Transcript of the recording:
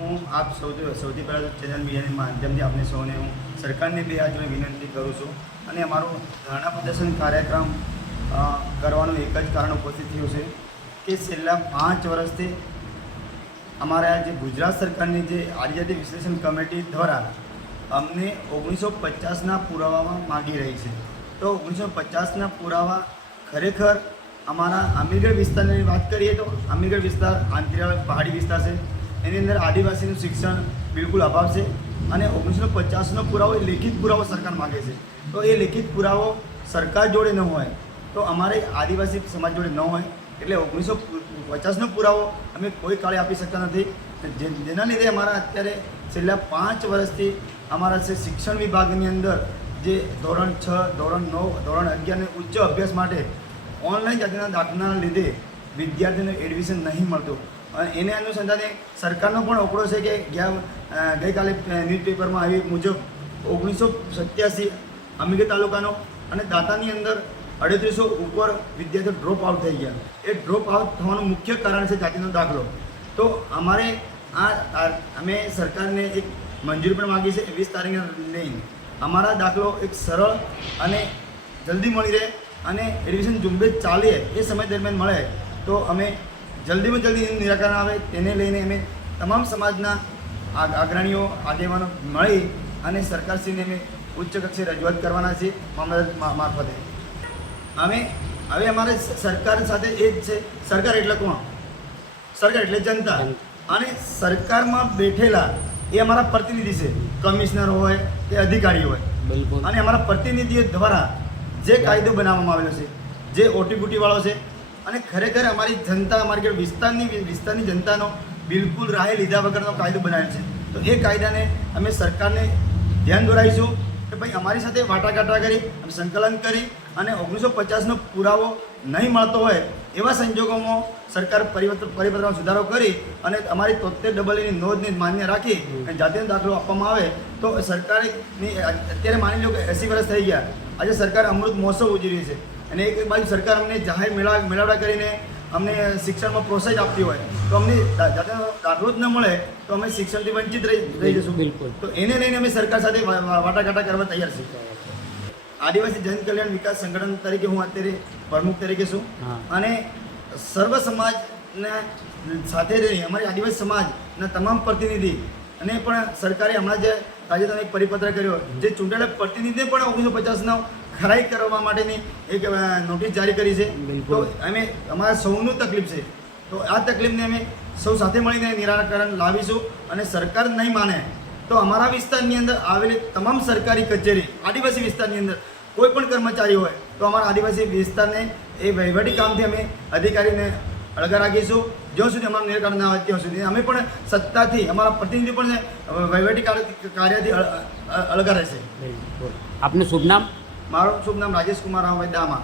હું આપ સૌથી પહેલાં તો ચેનલ મીડિયાના માધ્યમથી આપને સૌને હું સરકારને બે હાથ જોડે વિનંતી કરું છું અને અમારું ધરણા પ્રદર્શન કાર્યક્રમ કરવાનું એક જ કારણ ઉપસ્થિત થયું છે કે છેલ્લા 5 વર્ષથી અમારા જે ગુજરાત સરકારની જે આદિજાતિ વિશ્લેષણ કમિટી દ્વારા અમને 1950ના પુરાવામાં માગી રહી છે. તો 1950ના પુરાવા ખરેખર અમારા આમીરગઢ વિસ્તારની વાત કરીએ તો આમીરગઢ વિસ્તાર આંતરિયાળ પહાડી વિસ્તાર છે, એની અંદર આદિવાસીનું શિક્ષણ બિલકુલ અભાવ છે અને 1950નો પુરાવો એ લેખિત પુરાવો સરકાર માગે છે. તો એ લેખિત પુરાવો સરકાર જોડે ન હોય તો અમારે આદિવાસી સમાજ જોડે ન હોય એટલે 1950નો પુરાવો અમે કોઈ કાળે આપી શકતા નથી. જેના લીધે અમારા અત્યારે છેલ્લા 5 વર્ષથી અમારા જે શિક્ષણ વિભાગની અંદર જે ધોરણ 6, ધોરણ 9, ધોરણ 11 ઉચ્ચ અભ્યાસ માટે ઓનલાઈન જાતિના દાખલાના લીધે વિદ્યાર્થીઓને એડમિશન નહીં મળતું. અને એને અનુસંધાને સરકારનો પણ ઓકળો છે કે ગઈકાલે ન્યૂઝપેપરમાં આવી મુજબ 1987 અમીરગઢ તાલુકાનો અને દાંતાની અંદર 3800 ઉપર વિદ્યાર્થીઓ ડ્રોપ આઉટ થઈ ગયા. એ ડ્રોપ આઉટ થવાનું મુખ્ય કારણ છે જાતિનો દાખલો. તો અમારે અમે સરકારને એક મંજૂરી પણ માગી છે 20 તારીખને લઈને અમારા દાખલો એક સરળ અને જલ્દી મળી રહે અને એડમિશન ઝુંબેશ ચાલે એ સમય દરમિયાન મળે તો અમે જલ્દીમાં જલ્દી એનું નિરાકરણ આવે તેને લઈને અમે તમામ સમાજના અગ્રણીઓ આગેવાનો મળી અને સરકારશ્રીને અમે ઉચ્ચ કક્ષાએ રજૂઆત કરવાના છીએ મામલતદાર મારફતે. અમે હવે અમારે સરકાર સાથે એ જ છે. સરકાર એટલે કોણ? સરકાર એટલે જનતા અને સરકારમાં બેઠેલા એ અમારા પ્રતિનિધિ છે, કમિશનર હોય કે અધિકારી હોય. બિલકુલ. અને અમારા પ્રતિનિધિઓ દ્વારા જે કાયદો બનાવવામાં આવેલો છે, જે ઓટીપુટીવાળો છે અને ખરેખર અમારી જનતા અમારી વિસ્તારની જનતાનો બિલકુલ રાહે લીધા વગરનો કાયદો બનાવેલો છે. તો એ કાયદાને અમે સરકારને ધ્યાન દોરાવીશું કે ભાઈ અમારી સાથે વાટાઘાટા કરી અને સંકલન કરી અને 1950નો પુરાવો નહીં મળતો હોય એવા સંજોગોમાં સરકાર પરિપત્રમાં સુધારો કરી અને અમારી 73 ની નોંધને માન્ય રાખી અને જાતિનો દાખલો આપવામાં આવે તો સરકારની અત્યારે માની લો કે 80 વર્ષ થઈ ગયા. આજે સરકાર અમૃત મહોત્સવ ઉજવી રહી છે અને એક બાજુ સરકાર અમને જાહેર મેળાવડા કરીને અમને શિક્ષણમાં પ્રોત્સાહિત આપતી હોય તો અમને જાતિનો દાખલો જ ન મળે તો અમે શિક્ષણથી વંચિત રહી જશું. બિલકુલ. તો એને લઈને અમે સરકાર સાથે વાટાઘાટા કરવા તૈયાર છીએ. આદિવાસી જન કલ્યાણ વિકાસ સંગઠન તરીકે હું અત્યારે પ્રમુખ તરીકે છું અને સર્વ સમાજને સાથે રહી અમારી આદિવાસી સમાજના તમામ પ્રતિનિધિ અને પણ સરકારે હમણાં જે તાજેતરમાં એક પરિપત્ર કર્યો જે ચૂંટાયેલા પ્રતિનિધિને પણ 1950નો ખરાઈ કરવા માટેની એક નોટિસ જારી કરી છે. તો અમે અમારા સૌનું તકલીફ છે તો આ તકલીફને અમે સૌ સાથે મળીને નિરાકરણ લાવીશું અને સરકાર નહીં માને તો અમારા વિસ્તારની અંદર આવેલી તમામ સરકારી કચેરી આદિવાસી વિસ્તારની અંદર કોઈ પણ કર્મચારી હોય તો અમારા આદિવાસી વિસ્તારને એ વહીવટી કામથી અમે અધિકારીને અળગા રાખીશું. જ્યાં સુધી અમારું નિરાકરણ ના આવે ત્યાં સુધી અમે પણ સત્તાથી અમારા પ્રતિનિધિ પણ વહીવટી કાર્યથી અળગા રહેશે. આપનું શુભ નામ? મારું શુભ નામ રાજેશ કુમાર રામભાઈ દામા.